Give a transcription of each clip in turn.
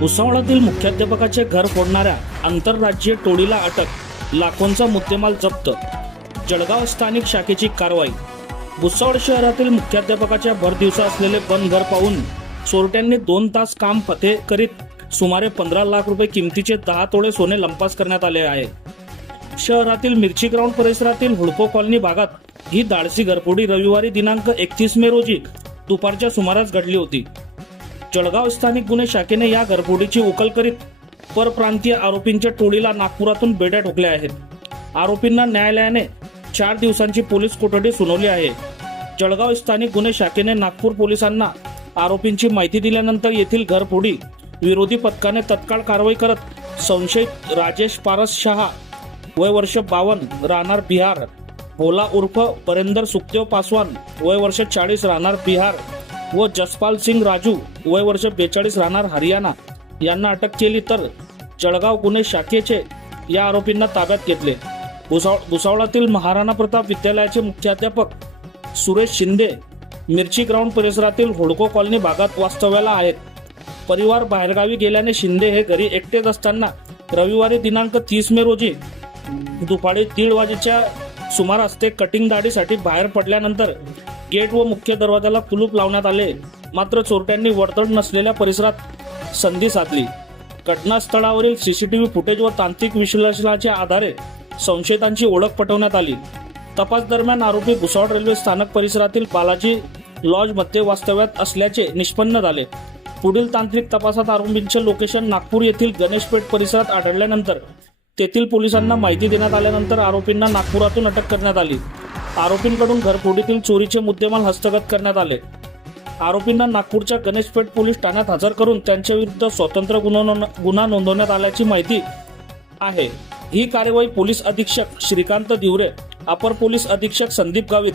भुसावळातील मुख्याध्यापकाचे घर फोडणाऱ्या आंतरराज्यीय टोळीला अटक, लाखोंचा मुद्देमाल जप्त. जळगाव स्थानिक शाखेची कारवाई. भुसावळ शहरातील मुख्याध्यापकाच्या भरदिवसा असलेले बंद घर पाहून चोरट्यांनी 2 तास काम फते करीत सुमारे 15 लाख रुपये किमतीचे 10 तोळे सोने लंपास करण्यात आले आहे. शहरातील मिरची ग्राउंड परिसरातील हुडको कॉलनी भागात ही धाडसी घरफोडी रविवारी दिनांक 31 मे रोजी दुपारच्या सुमारास घडली होती. जळगाव स्थानिक गुन्हे शाखेने या घरफोडीची उकल करीत परप्रांतीय आरोपींच्या टोळीला नागपुरातून बेड्या ठोकल्या आहेत. आरोपींना न्यायालयाने 4 दिवसांची पोलीस कोठडी सुनावली आहे. जळगाव स्थानिक गुन्हे शाखेने नागपूर पोलिसांना आरोपींची माहिती दिल्यानंतर येथील घरफोडी विरोधी पथकाने तत्काळ कारवाई करत संशयित राजेश पारस शहा वय वर्ष 52 राहणार बिहार, भोला उर्फ बरेंदर सुखदेव पासवान वय वर्ष 40 राहणार बिहार व जसपाल सिंग राजू वय वर्ष 42 राहणार हरियाणा यांना अटक केली, तर जळगाव गुन्हे शाखेचे या आरोपींना ताब्यात घेतले. भुसावळातील महाराणा प्रताप विद्यालयाचे मुख्याध्यापक सुरेश शिंदे मिरची ग्राउंड परिसरातील हुडको कॉलनी भागात वास्तव्याला आहेत. परिवार बाहेरगावी गेल्याने शिंदे हे घरी एकटेच असताना रविवारी दिनांक 30 मे रोजी दुपारी 1:30 वाजेच्या सुमारास ते कटिंग दाढीसाठी बाहेर पडल्यानंतर गेट व मुख्य दरवाजाला कुलूप लावण्यात आले. मात्र चोरट्यांनी वर्दळ नसलेल्या परिसरात संधी साधली. घटनास्थळावरील सीसीटीव्ही फुटेज व तांत्रिक विश्लेषणाच्या आधारे संशयितांची ओळख पटवण्यात आली. तपास दरम्यान आरोपी भुसावळ रेल्वे स्थानक परिसरातील बालाजी लॉज मध्ये वास्तव्यात असल्याचे निष्पन्न झाले. पुढील तांत्रिक तपासात आरोपींचे लोकेशन नागपूर येथील गणेशपेठ परिसरात आढळल्यानंतर तेथील पोलिसांना माहिती देण्यात आल्यानंतर आरोपींना नागपुरातून अटक करण्यात आली. आरोपींकडून घरफोडीतील चोरीचे मुद्देमाल हस्तगत करण्यात आले. आरोपींना नागपूरच्या गणेशपेठ पोलीस ठाण्यात हजर करून त्यांच्या विरुद्ध स्वतंत्र गुन्हा नोंदवण्यात आल्याची माहिती आहे. ही कार्यवाही पोलीस अधीक्षक श्रीकांत दिवरे, अपर पोलीस अधीक्षक संदीप गावित,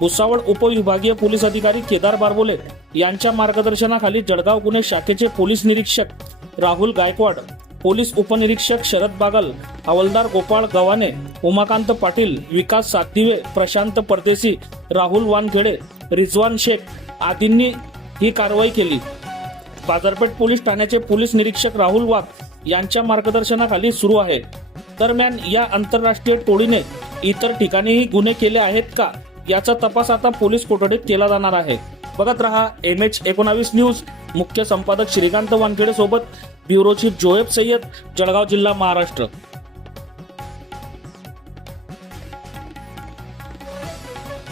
भुसावळ उपविभागीय पोलीस अधिकारी केदार बारबोले यांच्या मार्गदर्शनाखाली जळगाव गुन्हे शाखेचे पोलीस निरीक्षक राहुल गायकवाड, पोलीस उपनिरीक्षक शरद बागल, हवालदार गोपाळ गव्हाणे, उमाकांत पाटील, विकास सातदिवे, प्रशांत परदेशी, राहुल वानखेडे, रिजवान शेख आदींनी ही कारवाई केली. बाजारपेठ पोलीस ठाण्याचे पोलीस निरीक्षक राहुल वाघ यांच्या मार्गदर्शनाखाली सुरू आहे. दरम्यान या आंतरराष्ट्रीय टोळीने इतर ठिकाणीही गुन्हे केले आहेत का याचा तपास आता पोलीस कोठडीत केला जाणार आहे. बघत रहा MH19 न्यूज. मुख्य संपादक श्रीकांत वानखेडे सोबत ब्युरो चीफ जोएब सय्यद, जळगाव जिल्हा, महाराष्ट्र.